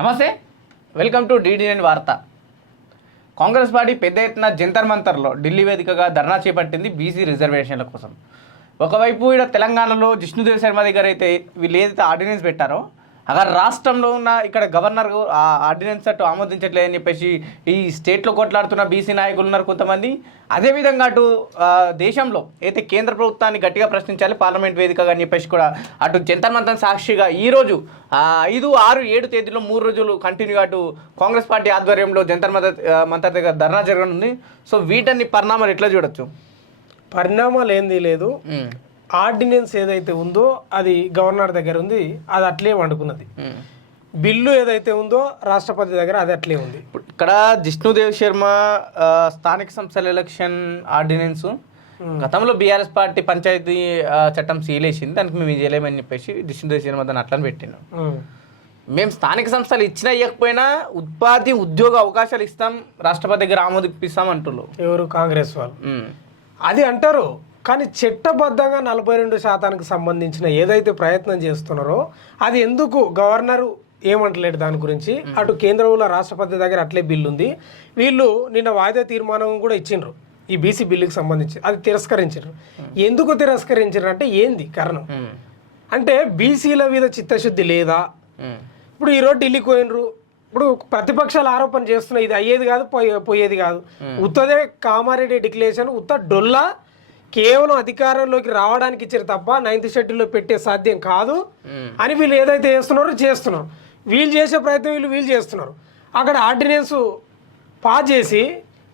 నమస్తే, welcome to DD9 వార్త. Congress party పెద్ద ఎత్తున జంతర్ మంతర్లో ఢిల్లీ వేదికగా ధర్నా చేపట్టింది బీసీ రిజర్వేషన్ల కోసం. ఒకవైపు ఇక్కడ తెలంగాణలో జిష్ణుదేవ్ శర్మ దగ్గర అయితే వీళ్ళు ఏదైతే ఆర్డినెన్స్ పెట్టారో అక్కడ రాష్ట్రంలో ఉన్న ఇక్కడ గవర్నర్ ఆ ఆర్డినెన్స్ అటు ఆమోదించట్లేదని చెప్పేసి ఈ స్టేట్లో కొట్లాడుతున్న బీసీ నాయకులు ఉన్నారు కొంతమంది. అదేవిధంగా అటు దేశంలో అయితే కేంద్ర ప్రభుత్వాన్ని గట్టిగా ప్రశ్నించాలి పార్లమెంట్ వేదికగా అని చెప్పేసి కూడా అటు జంతర్ మంతర్ సాక్షిగా ఈరోజు 5, 6, 7 తేదీలో 3 రోజులు కంటిన్యూగా అటు కాంగ్రెస్ పార్టీ ఆధ్వర్యంలో జంతర్ మంతర్ దగ్గర ధర్నా జరగనుంది. సో వీటన్ని పరిణామాలు ఎట్లా చూడొచ్చు? పరిణామాలు ఏంది లేదు, ఆర్డినెన్స్ ఏదైతే ఉందో అది గవర్నర్ దగ్గర ఉంది, అది అట్లే వండుకున్నది. బిల్లు ఏదైతే ఉందో రాష్ట్రపతి దగ్గర అది అట్లే ఉంది. ఇక్కడ జిష్ణుదేవ్ శర్మ స్థానిక సంస్థల ఎలక్షన్ ఆర్డినెన్స్ గతంలో బీఆర్ఎస్ పార్టీ పంచాయతీ చట్టం సీలేసింది, దానికి మేము చేయలేమని చెప్పేసి జిష్ణుదేవ్ శర్మ దాన్ని అట్లని పెట్టినాం. మేము స్థానిక సంస్థలు ఇచ్చినా ఇవ్వకపోయినా ఉపాధి ఉద్యోగ అవకాశాలు ఇస్తాం, రాష్ట్రపతి దగ్గర ఆమోదిపిస్తాం అంటున్నారు. ఎవరు? కాంగ్రెస్ వాళ్ళు అది అంటారు. కానీ చట్టబద్ధంగా 42% సంబంధించిన ఏదైతే ప్రయత్నం చేస్తున్నారో అది ఎందుకు గవర్నరు ఏమంటలేడు దాని గురించి? అటు కేంద్రంలో రాష్ట్రపతి దగ్గర అట్లే బిల్లు ఉంది. వీళ్ళు నిన్న వాయిదా తీర్మానం కూడా ఇచ్చిండ్రు ఈ బీసీ బిల్లుకి సంబంధించి, అది తిరస్కరించారు. ఎందుకు తిరస్కరించారు అంటే ఏంది కారణం అంటే బీసీల మీద చిత్తశుద్ధి లేదా? ఇప్పుడు ఈరోజు ఢిల్లీకి పోయినరు, ఇప్పుడు ప్రతిపక్షాలు ఆరోపణ చేస్తున్నాయి ఇది అయ్యేది కాదు పోయేది కాదు, ఉత్తదే కామారెడ్డి డిక్లరేషన్ ఉత్త డొల్లా, కేవలం అధికారంలోకి రావడానికి ఇచ్చారు తప్ప 9th షెడ్యూల్లో పెట్టే సాధ్యం కాదు అని వీళ్ళు ఏదైతే చేస్తున్నారు. వీళ్ళు చేసే ప్రయత్నం వీళ్ళు చేస్తున్నారు. అక్కడ ఆర్డినెన్స్ పాస్ చేసి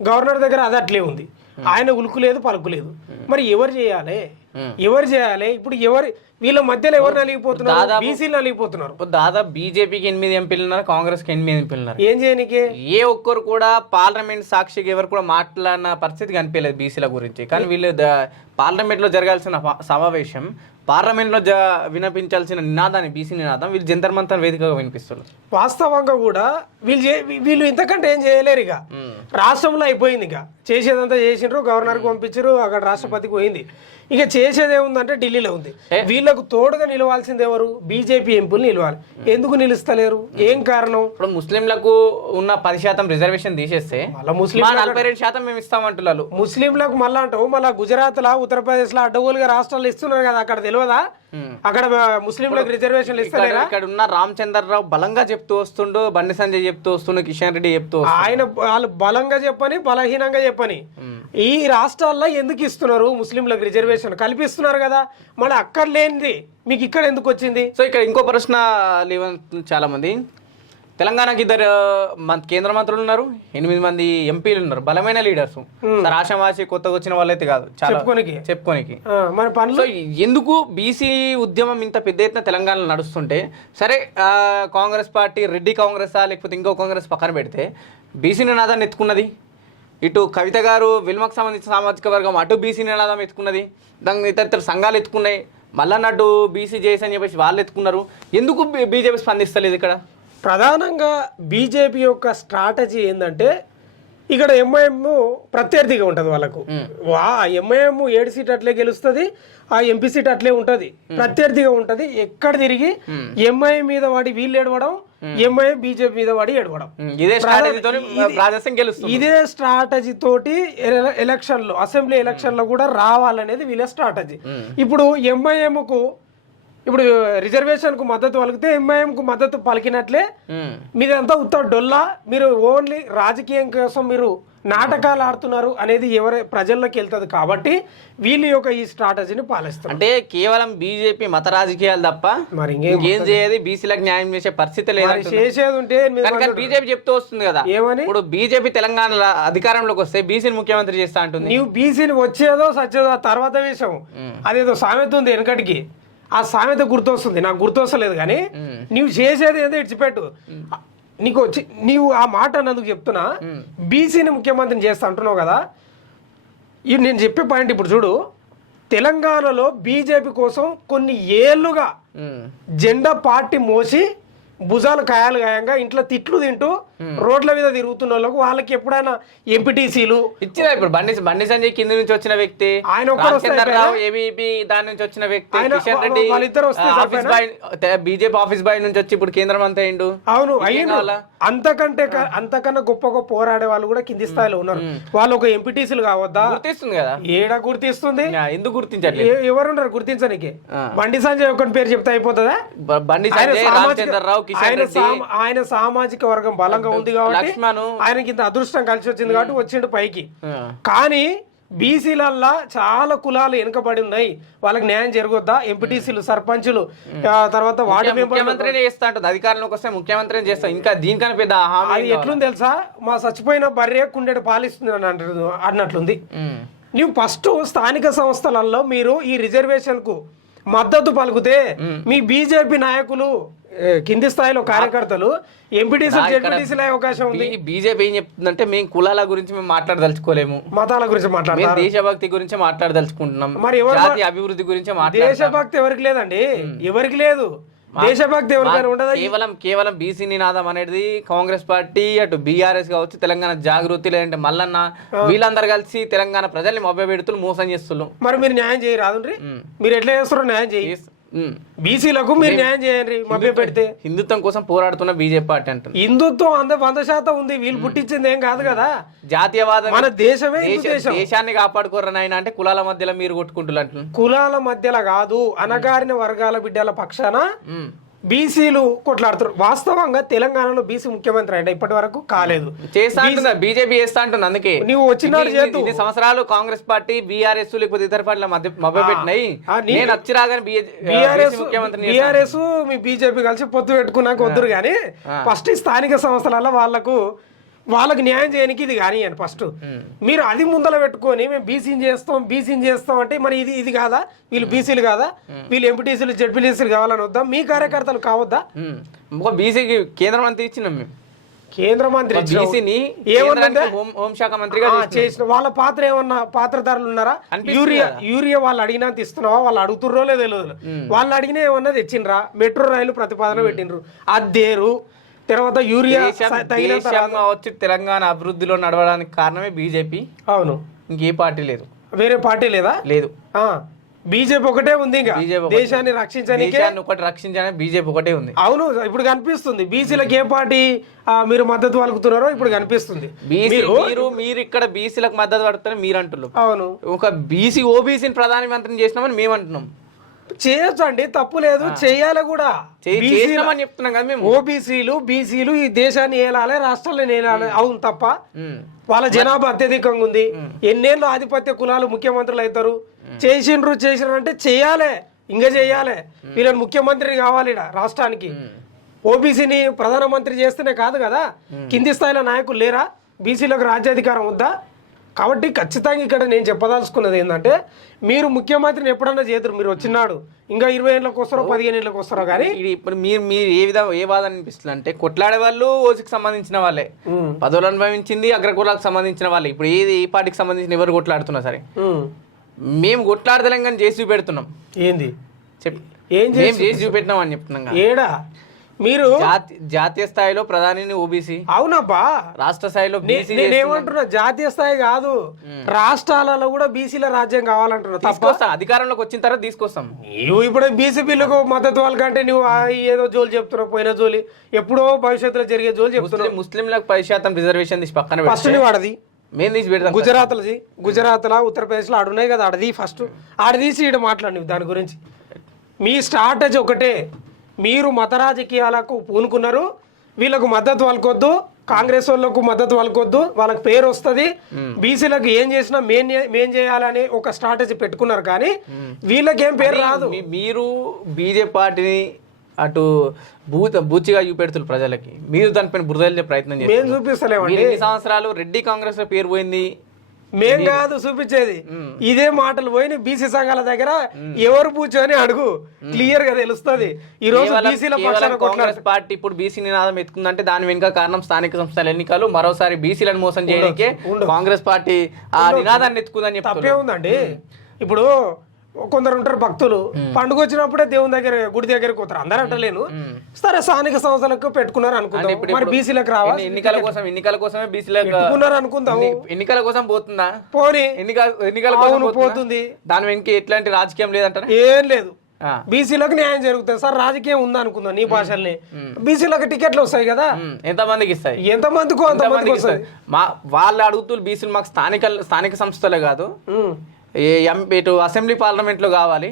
గవర్నర్ దగ్గర అది అట్లే ఉంది, ఆయన ఉలుకు లేదు పలుకు లేదు. మరి ఎవరు చేయాలి? ఇప్పుడు వీళ్ళ మధ్యలో ఎవరు నలిగిపోతున్నారు? బీసీలు నలిగిపోతున్నారు. దాదాపు బీజేపీకి 8 ఎంపీలు ఉన్నారు, కాంగ్రెస్ కి 8 ఎంపీలు ఉన్నారు. ఏం చేయనికి ఏ ఒక్కరు కూడా పార్లమెంట్ సాక్షిగా ఎవరు కూడా మాట్లాడిన పరిస్థితి కనిపించలేదు బీసీల గురించి. కానీ వీళ్ళు పార్లమెంట్ లో జరగాల్సిన సమావేశం, పార్లమెంట్ లో వినిపించాల్సిన నినాదాన్ని బీసీ నినాదం వీళ్ళు జంతర్ మంతర్ వేదికగా వినిపిస్తున్నారు. వాస్తవంగా కూడా వీళ్ళు ఇంతకంటే ఏం చేయలేరు. ఇక రాష్ట్రంలో అయిపోయింది, ఇక చేసేదంతా చేసిండ్రు, గవర్నర్కి పంపించారు, అక్కడ రాష్ట్రపతికి పోయింది. ఇక చేసేది ఏముందంటే ఢిల్లీలో ఉంది. వీళ్ళకు తోడుగా నిలవాల్సింది ఎవరు? బీజేపీ ఎంపీలు నిలవాలి. ఎందుకు నిలుస్తలేరు? ఏం కారణం? ఇప్పుడు ముస్లింలకు ఉన్న 10% రిజర్వేషన్ తీసేస్తే ముస్లిం 42% మేము ఇస్తామంటున్నారు. ముస్లింలకు మళ్ళా అంటావు, మళ్ళీ గుజరాత్ లా ఉత్తరప్రదేశ్ లా అడ్డగోలుగా రాష్ట్రాలు ఇస్తున్నారు కదా, అక్కడ తెలియదా? అక్కడ ముస్లింలకు రిజర్వేషన్లు ఇస్తలేరా? ఇక్కడ ఉన్న రామచంద్రరావు బలంగా చెప్తూ వస్తుండు, బండి సంజయ్ చెప్తూ వస్తుండు, కిషన్ రెడ్డి చెప్తూ వాళ్ళు బలంగా చెప్పని బలహీనంగా చెప్పని ఈ రాష్ట్రాల్లో ఎందుకు ఇస్తున్నారు? ముస్లింలకు రిజర్వేషన్ కల్పిస్తున్నారు కదా, మళ్ళీ అక్కడ లేనిది మీకు ఇక్కడ ఎందుకు వచ్చింది? సో ఇక్కడ ఇంకో ప్రశ్న చాలా మంది, తెలంగాణకి 2 కేంద్ర మంత్రులు ఉన్నారు, 8 మంది ఎంపీలు ఉన్నారు, బలమైన లీడర్స్. ఆశామాషి కొత్తగా వచ్చిన వాళ్ళైతే కాదు, చెప్పుకోనికి. సో ఎందుకు బీసీ ఉద్యమం ఇంత పెద్ద ఎత్తున తెలంగాణలో నడుస్తుంటే, సరే కాంగ్రెస్ పార్టీ రెడ్డి కాంగ్రెస్ లేకపోతే ఇంకో కాంగ్రెస్ పక్కన పెడితే బీసీ నినాదాన్ని ఎత్తుకున్నది, ఇటు కవిత గారు విల్మకు సంబంధించిన సామాజిక వర్గం అటు బీసీ నినాదం ఎత్తుకున్నది, దాని ఇతర సంఘాలు ఎత్తుకున్నాయి, మళ్ళా నటు బీసీ జేఎస్ అని చెప్పేసి వాళ్ళు ఎత్తుకున్నారు. ఎందుకు బీజేపీ స్పందిస్తలేదు? ఇక్కడ ప్రధానంగా బీజేపీ యొక్క స్ట్రాటజీ ఏంటంటే ఇక్కడ ఎంఐఎం ప్రత్యర్థిగా ఉంటుంది వాళ్ళకు. ఎంఐఎం 7 సీట్ అట్లే గెలుస్తుంది, ఆ ఎంపీ సీట్ అట్లే ఉంటుంది, ప్రత్యర్థిగా ఉంటుంది. ఎక్కడ తిరిగి ఎంఐ మీద వాడి వీళ్ళు ఏడవడం, ఎంఐ బీజేపీ మీద వాడి ఏడవడం, ఇదే స్ట్రాటజీ తోటి ఎలక్షన్లో అసెంబ్లీ ఎలక్షన్లో కూడా రావాలనేది వీళ్ళ స్ట్రాటజీ. ఇప్పుడు ఎంఐఎంకు ఇప్పుడు రిజర్వేషన్ కు మద్దతు పలికితే ఎంఐఎం కు మద్దతు పలికినట్లే మీదంతా ఉత్త డొల్లా, మీరు ఓన్లీ రాజకీయం కోసం మీరు నాటకాలు ఆడుతున్నారు అనేది ప్రజల్లోకి వెళ్తుంది. కాబట్టి వీళ్ళ యొక్క ఈ స్ట్రాటజీని పాలిస్తారు. అంటే కేవలం బీజేపీ మత రాజకీయాలు తప్ప మరి ఇంకేం చేయదు, బీసీలకు న్యాయం చేసే పరిస్థితి లేదు. చేసేది ఉంటే బీజేపీ చెప్తూ వస్తుంది కదా ఏమని, ఇప్పుడు బీజేపీ తెలంగాణ అధికారంలోకి వస్తే బీసీని ముఖ్యమంత్రి చేస్తా అంటుంది. నీవు బీసీని వచ్చేదో సచ్చేదో తర్వాత విషయం, అదేదో సామెత ఉంది వెనకటికి, ఆ సామెత గుర్తొస్తుంది, నాకు గుర్తొస్తలేదు. కానీ నీవు చేసేది ఏదో ఇడిచిపెట్టు, నీవు ఆ మాట అన్నందుకు చెప్తున్నా. బీసీని ముఖ్యమంత్రిని చేస్తా అంటున్నావు కదా, ఇది నేను చెప్పే పాయింట్. ఇప్పుడు చూడు, తెలంగాణలో బీజేపీ కోసం కొన్ని ఏళ్లుగా జెండా పార్టీ మోసి భుజాలు కాయాలు గాయంగా ఇంట్లో తిట్లు తింటూ రోడ్ల మీద తిరుగుతున్న వాళ్ళకి ఎప్పుడైనా ఎంపీటీసీలు ఇచ్చినా ఇప్పుడు బండి సంజయ్ కింద నుంచి వచ్చిన వ్యక్తి, ఆయన ఒక్కరు వస్తే రావు ఏబీపీ దాని నుంచి వచ్చిన వ్యక్తి, ఆయన కిషన్ రెడ్డి వాళ్ళిద్దరు వస్తే office boy BJP office boy నుంచి వచ్చి ఇప్పుడు కేంద్ర మంత్రి అయిండు. అవును అయ్యిండు. అంతకన్నా గొప్పగా పోరాడే వాళ్ళు కూడా కింది స్థాయిలో ఉన్నారు. వాళ్ళు ఒక ఎంపీటీసీలు కావద్దా? గుర్తిస్తుంది కదా, ఏడా గుర్తిస్తుంది? ఎందుకు గుర్తించట్లేదు? ఎవరున్నారు గుర్తించడానికి? బండి సంజయ్ ఒక్కటి పేరు చెప్తే అయిపోతుందా? బండి సంజయ్, రామచంద్రరావు, కిషన్ రెడ్డి, ఆయన సామాజిక వర్గం బలంగా ఉంది కాబట్టి ఆయనకి ఇంత అదృష్టం కలిసి వచ్చింది కాబట్టి వచ్చిండు పైకి. కానీ బీసీలల్లా చాలా కులాలు వెనుకబడి ఉన్నాయి, వాళ్ళకి న్యాయం జరగొద్దా? ఎంపీటీసీలు, సర్పంచులు, తర్వాత వార్డు ముఖ్యమంత్రినే చేస్తా ఉంటుంది, అధికారంలోకి వస్తే ముఖ్యమంత్రిని చేస్తా. ఇంకా దీనికన్నా పెద్ద అది ఎట్లుంది తెలుసా? మా చచ్చిపోయిన బర్రె కుండెడు పాలిస్తుంది అన్నట్లుంది. నువ్వు ఫస్ట్ స్థానిక సంస్థలలో మీరు ఈ రిజర్వేషన్ కు మద్దతు పలుకుతే మీ బీజేపీ నాయకులు, కింది స్థాయిలో కార్యకర్తలు ఎంపీటీసీలు అవకాశం ఉంది. బీజేపీ ఏం చెప్తుందంటే మేము కులాల గురించి మేము మాట్లాడదలుచుకోలేము, మతాల గురించి మాట్లాడతాం, దేశభక్తి గురించి మాట్లాడదలుచుకుంటున్నాం, మరి జాతీయ అభివృద్ధి గురించి దేశభక్తి ఎవరికి లేదండి? ఎవరికి లేదు దేశభక్తి? ఎవరికైనా ఉండదా? కేవలం బీసీ నినాదం అనేది కాంగ్రెస్ పార్టీ, అటు బీఆర్ఎస్ కావచ్చు, తెలంగాణ జాగృతి, లేదంటే మల్లన్న, వీళ్ళందరూ కలిసి తెలంగాణ ప్రజల్ని మభ్యపెడుతూ మోసం చేస్తున్నారు. మరి మీరు న్యాయం చేయరాదు? మీరు ఎట్లా చేస్తారో న్యాయం చేయి. బీసీలకు మీరు న్యాయం చేయండి. మభ్య పెడితే హిందుత్వం కోసం పోరాడుతున్న బీజేపీ పార్టీ అంటుంది. హిందుత్వం 100% ఉంది, వీళ్ళు పుట్టించింది ఏం కాదు కదా. జాతీయవాదం, మన దేశమే దేశాన్ని కాపాడుకోరని ఆయన అంటే కులాల మధ్యలో మీరు కొట్టుకుంటున్నారు. కులాల మధ్యలో కాదు, అనగారిన వర్గాల బిడ్డల పక్షాన బీసీలు కొట్లాడుతారు. వాస్తవంగా తెలంగాణలో బీసీ ముఖ్యమంత్రి అంటే ఇప్పటి వరకు కాలేదు. బీజేపీ చేస్తా అంటుంది. అందుకే నువ్వు వచ్చినాడు ఇన్ని సంవత్సరాలు కాంగ్రెస్ పార్టీ, బీఆర్ఎస్ లేకపోతే ఇతర పార్టీల మభ్య పెట్టినాయి. నేను వచ్చిరాగానే బీఆర్ఎస్ మీ బీజేపీ కలిసి పొత్తు పెట్టుకున్నాక వద్దురు కానీ ఫస్ట్ స్థానిక సంస్థలలో వాళ్ళకి న్యాయం చేయడానికి ఇది కానివ్వండి. ఫస్ట్ మీరు అది ముందర పెట్టుకొని మేము బీసీని చేస్తాం అంటే మరి ఇది కాదా? వీళ్ళు బీసీలు కాదా? వీళ్ళు ఎంపీటీసీలు, జెడ్పీటీసీలు కావాలని వద్దా? మీ కార్యకర్తలు కావద్దా? బీసీకి కేంద్ర మంత్రి ఇచ్చినాం మేము. కేంద్ర మంత్రి హోంశాఖ మంత్రిగా చేసిన వాళ్ళ పాత్ర ఏమన్నా పాత్రధారులు ఉన్నారా? యూరియా వాళ్ళు అడిగినంత ఇస్తున్నావా? వాళ్ళు అడుగుతుర్రో లేదో తెలియదు. వాళ్ళు అడిగినా ఏమన్నా తెచ్చిండ్రా? మెట్రో రైలు ప్రతిపాదన పెట్టిండ్రు, అద్దేరు. తర్వాత యూరియా వచ్చి తెలంగాణ అభివృద్ధిలో నడవడానికి కారణమే బీజేపీ. అవును, ఇంకే పార్టీ లేదు, వేరే పార్టీ లేదా? లేదు, బీజేపీ ఒకటే ఉంది. ఇంకా దేశాన్ని రక్షించడానికి బీజేపీ ఒకటే ఉంది. అవును, ఇప్పుడు కనిపిస్తుంది బీసీలకు ఏ పార్టీ మీరు మద్దతు పలుకుతున్నారో ఇప్పుడు కనిపిస్తుంది. మీరు ఇక్కడ బీసీలకు మద్దతు పడుతున్నారు మీరు అంటున్నారు. అవును, ఒక ఓబీసీని ప్రధానమంత్రిని చేసినామని మేము అంటున్నాం. చేయొచ్చు అండి, తప్పు లేదు, చెయ్యాలి కూడా. చెప్తున్నాం కదా మేము. బీసీలు ఈ దేశాన్ని ఏలాలి, రాష్ట్రాలను ఏలాలి. అవును తప్ప వాళ్ళ జనాభా అత్యధికంగా ఉంది. ఎన్నేళ్ళు ఆధిపత్య కులాలు ముఖ్యమంత్రులు అవుతారు? చేసిండ్రు అంటే చెయ్యాలి, ఇంకా చెయ్యాలి. వీళ్ళని ముఖ్యమంత్రిని కావాలి రాష్ట్రానికి. ఓబీసీని ప్రధానమంత్రి చేస్తేనే కాదు కదా, కింది స్థాయిలో నాయకులు లేరా? బీసీలకు రాజ్యాధికారం వద్దా? కాబట్టి ఖచ్చితంగా ఇక్కడ నేను చెప్పదలుచుకున్నది ఏంటంటే, మీరు ముఖ్యమంత్రిని ఎప్పుడన్నా చేతురు, మీరు వచ్చినాడు ఇంకా 20 ఏళ్ళకి వస్తారో 15 ఏళ్ళకి వస్తారో. కానీ ఇప్పుడు మీరు ఏ వాదన అనిపిస్తుంది అంటే, కొట్లాడే వాళ్ళు ఓసికి సంబంధించిన వాళ్ళే, పదవులు అనుభవించింది అగ్రకులాలకు సంబంధించిన వాళ్ళే. ఇప్పుడు ఏ పార్టీకి సంబంధించిన ఎవరు కొట్లాడుతున్నా సరే, మేము కొట్లాడదలేం కానీ చేసి చూపెడుతున్నాం. ఏంది ఏం చేసి చూపెట్టినాం అని చెప్తున్నాం. ఏడా మీరు జాతీయ స్థాయిలో ప్రధాని ఓబీసీ. అవునబ్బా, రాష్ట్ర స్థాయిలో నేనేమంటున్నా, జాతీయ స్థాయి కాదు, రాష్ట్రాలలో కూడా బీసీల రాజ్యం కావాలంటున్నా. తీసుకొస్తాం, అధికారంలోకి వచ్చిన తర్వాత తీసుకొస్తాం. నువ్వు ఇప్పుడు బీసీపీలకు మద్దతు వాళ్ళకంటే నువ్వు ఏదో జోలు చెప్తున్నావు, పోయిన జోలి ఎప్పుడో భవిష్యత్తులో జరిగే జోలు చెప్తున్నావు. ముస్లింలకు 10% రిజర్వేషన్ తీసి పక్కన ఫస్ట్ వాడది మేము తీసి పెడతాం. గుజరాత్లో ఉత్తరప్రదేశ్లో ఆడున్నాయి కదా, ఆడది ఫస్ట్ ఆడదీసి ఇక్కడ మాట్లాడి దాని గురించి. మీ స్ట్రాటజీ ఒకటే, మీరు మత రాజకీయాలకు పూనుకున్నారు. వీళ్ళకు మద్దతు వాళ్ళకొద్దు, కాంగ్రెస్ వాళ్ళకు మద్దతు వాళ్ళకొద్దు, వాళ్ళకి పేరు వస్తుంది, బీసీలకు ఏం చేసినా మేం చేయాలని ఒక స్ట్రాటజీ పెట్టుకున్నారు. కానీ వీళ్ళకేం పేరు రాదు. మీరు బీజేపీ పార్టీని అటు బూచిగా చూపెడుతున్నారు ప్రజలకి, మీరు దానిపైన బురదలే ప్రయత్నం చేస్తారు. మేము చూపిస్తలేమండి. 2 సంవత్సరాలు రెడ్డి కాంగ్రెస్ లో పేరు పోయింది, మేం కాదు చూపించేది. ఇదే మాటలు పోయి బీసీ సంఘాల దగ్గర ఎవరు కూర్చొని అడుగు, క్లియర్ గా తెలుస్తుంది. ఈ రోజు కాంగ్రెస్ పార్టీ ఇప్పుడు బీసీ నినాదం ఎత్తుకుందంటే దాని వెనుక కారణం స్థానిక సంస్థల ఎన్నికలు. మరోసారి బీసీలను మోసం చేయడానికే కాంగ్రెస్ పార్టీ ఆ నినాదాన్ని ఎత్తుకుందని తప్పే ఉందండి. ఇప్పుడు కొందరు ఉంటారు భక్తులు పండుగ వచ్చినప్పుడే దేవుని దగ్గర గుడి దగ్గరికి పోతారు, అందరూ అంటలేను. సరే స్థానిక సంస్థలకు పెట్టుకున్నారు అనుకుందాం, మరి బీసీలకు రావాలి, ఎన్నికల కోసమే బీసీలకు పెట్టుకున్నారు అనుకుందాం. ఎన్నికల కోసం పోతుందా? పోనీ ఎన్నికల అవును పోతుంది. దాని వెనక ఎట్లాంటి రాజకీయం లేదంటారా? ఏం లేదు, బీసీలకు న్యాయం జరుగుతుంది సార్. రాజకీయం ఉందా అనుకుందాం నీ భాషల్ని, బీసీలకు టికెట్లు వస్తాయి కదా, ఎంతమందికి ఇస్తాయి? ఎంతమందికో అంతమందికి వస్తాయి. వాళ్ళు అడుగుతున్న బీసీలు మాకు స్థానిక సంస్థలే కాదు, ఇటు అసెంబ్లీ పార్లమెంట్ లో కావాలి,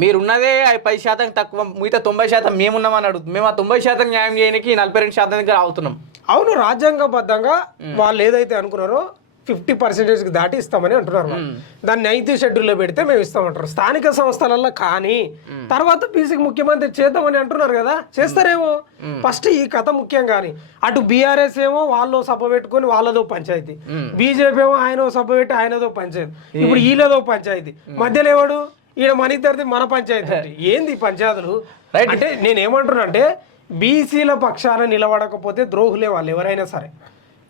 మీరున్నదే 10% తక్కువ, మిగతా 90% మేమున్నామని అడుగుతుంది. మేము ఆ 90% న్యాయం చేయడానికి 42% దగ్గర అవుతున్నాం. అవును, రాజ్యాంగబద్ధంగా వాళ్ళు ఏదైతే అనుకున్నారో 50% దాటి ఇస్తామని అంటున్నారు. దాన్ని 9th షెడ్యూల్లో పెడితే మేము ఇస్తామంటారు. స్థానిక సంస్థలలో కానీ తర్వాత బీసీకి ముఖ్యమంత్రి చేద్దామని అంటున్నారు కదా, చేస్తారేమో. ఫస్ట్ ఈ కథ ముఖ్యం. కానీ అటు బీఆర్ఎస్ ఏమో వాళ్ళు సభ పెట్టుకొని వాళ్ళదో పంచాయతీ, బీజేపీ ఏమో ఆయన సభ పెట్టి ఆయనదో పంచాయతీ, ఇప్పుడు వీళ్ళదో పంచాయతీ, మధ్యలో ఎవడు ఈయన మన ఇద్దరిది మన పంచాయతీ. ఏంది పంచాయతీలు అంటే? నేనేమంటున్నా అంటే బీసీల పక్షాన నిలబడకపోతే ద్రోహులే వాళ్ళు ఎవరైనా సరే.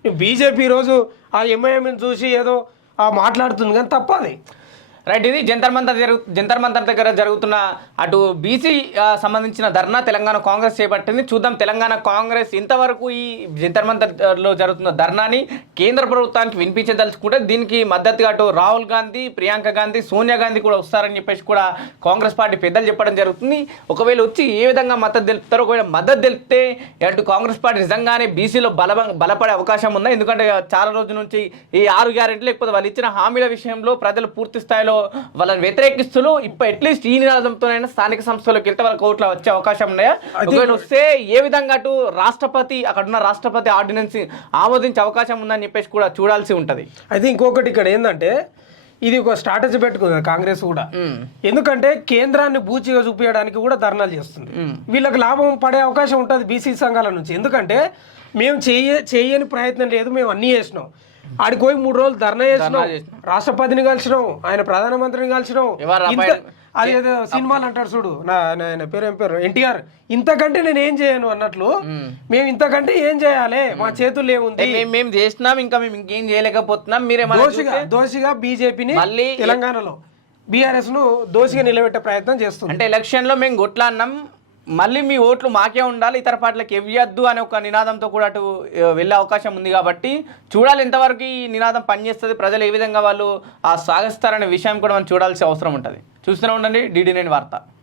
బీజేపీ ఈరోజు ఆ ఎంఐఎంని చూసి ఏదో మాట్లాడుతుంది కానీ తప్పది. రైట్, ఇది జంతర్ మంతర్ దగ్గర జరుగుతున్న అటు బీసీ సంబంధించిన ధర్నా తెలంగాణ కాంగ్రెస్ చేపట్టింది. చూద్దాం తెలంగాణ కాంగ్రెస్ ఇంతవరకు ఈ జంతర్ మంతర్లో జరుగుతున్న ధర్నాని కేంద్ర ప్రభుత్వానికి వినిపించదలుచుకుంటే దీనికి మద్దతుగా అటు రాహుల్ గాంధీ, ప్రియాంక గాంధీ, సోనియా గాంధీ కూడా వస్తారని చెప్పేసి కూడా కాంగ్రెస్ పార్టీ పెద్దలు చెప్పడం జరుగుతుంది. ఒకవేళ వచ్చి ఏ విధంగా మద్దతు తెలుపుతారో, ఒకవేళ మద్దతు తెలిపితే అటు కాంగ్రెస్ పార్టీ నిజంగానే బీసీలో బలపడే అవకాశం ఉందా? ఎందుకంటే చాలా రోజుల నుంచి ఈ 6 గ్యారెంటీలు లేకపోతే వాళ్ళు ఇచ్చిన హామీల విషయంలో ప్రజలు పూర్తి స్థాయిలో వాళ్ళని వ్యతిరేకిస్తూ ఇప్పుడు అట్లీస్ట్ ఈ నినాదంతోనైనా స్థానిక సంస్థలకు వెళ్తే వాళ్ళ కోట్ల వచ్చే అవకాశం ఉన్నాయా? ఒకవేళ వస్తే ఏ విధంగా అటు రాష్ట్రపతి అక్కడున్న రాష్ట్రపతి ఆర్డినెన్స్ ఆమోదించే అవకాశం ఉందని చెప్పేసి కూడా చూడాల్సి ఉంటది. అయితే ఇంకొకటి ఇక్కడ ఏంటంటే ఇది ఒక స్ట్రాటజీ పెట్టుకుంది కాంగ్రెస్ కూడా. ఎందుకంటే కేంద్రాన్ని బూచిగా చూపించడానికి కూడా ధర్నాలు చేస్తుంది. వీళ్ళకి లాభం పడే అవకాశం ఉంటుంది బీసీ సంఘాల నుంచి. ఎందుకంటే మేము చేయని ప్రయత్నం లేదు, మేము అన్నీ చేసినాం. ఆడికి పోయి 3 రోజులు ధర్నా చేసినాం, రాష్ట్రపతిని కలిసినాం, ఆయన ప్రధానమంత్రిని కలిసినాం. అది ఏదో సినిమాలు అంటారు చూడు, నా పేరు ఎన్టీఆర్, ఇంతకంటే నేను ఏం చేయను అన్నట్లు మేము ఇంతకంటే ఏం చేయాలి, మా చేతుల్లో ఏముంది, మేము చేసినాం, ఇంకా మేము ఇంకేం చేయలేకపోతున్నాం. మీరే దోషిగా బీజేపీని మళ్ళీ తెలంగాణలో బీఆర్ఎస్ ను దోషిగా నిలబెట్టే ప్రయత్నం చేస్తుంది. అంటే ఎలక్షన్ లో మేము కొట్లాడినాం, మళ్ళీ మీ ఓట్లు మాకే ఉండాలి, ఇతర పార్టీలకు ఇవ్వద్దు అనే ఒక నినాదంతో కూడా అటు వెళ్ళే అవకాశం ఉంది. కాబట్టి చూడాలి ఎంతవరకు ఈ నినాదం పనిచేస్తుంది, ప్రజలు ఏ విధంగా వాళ్ళు సాగిస్తారనే విషయం కూడా మనం చూడాల్సిన అవసరం ఉంటుంది. చూస్తూనే ఉండండి DD9 వార్త.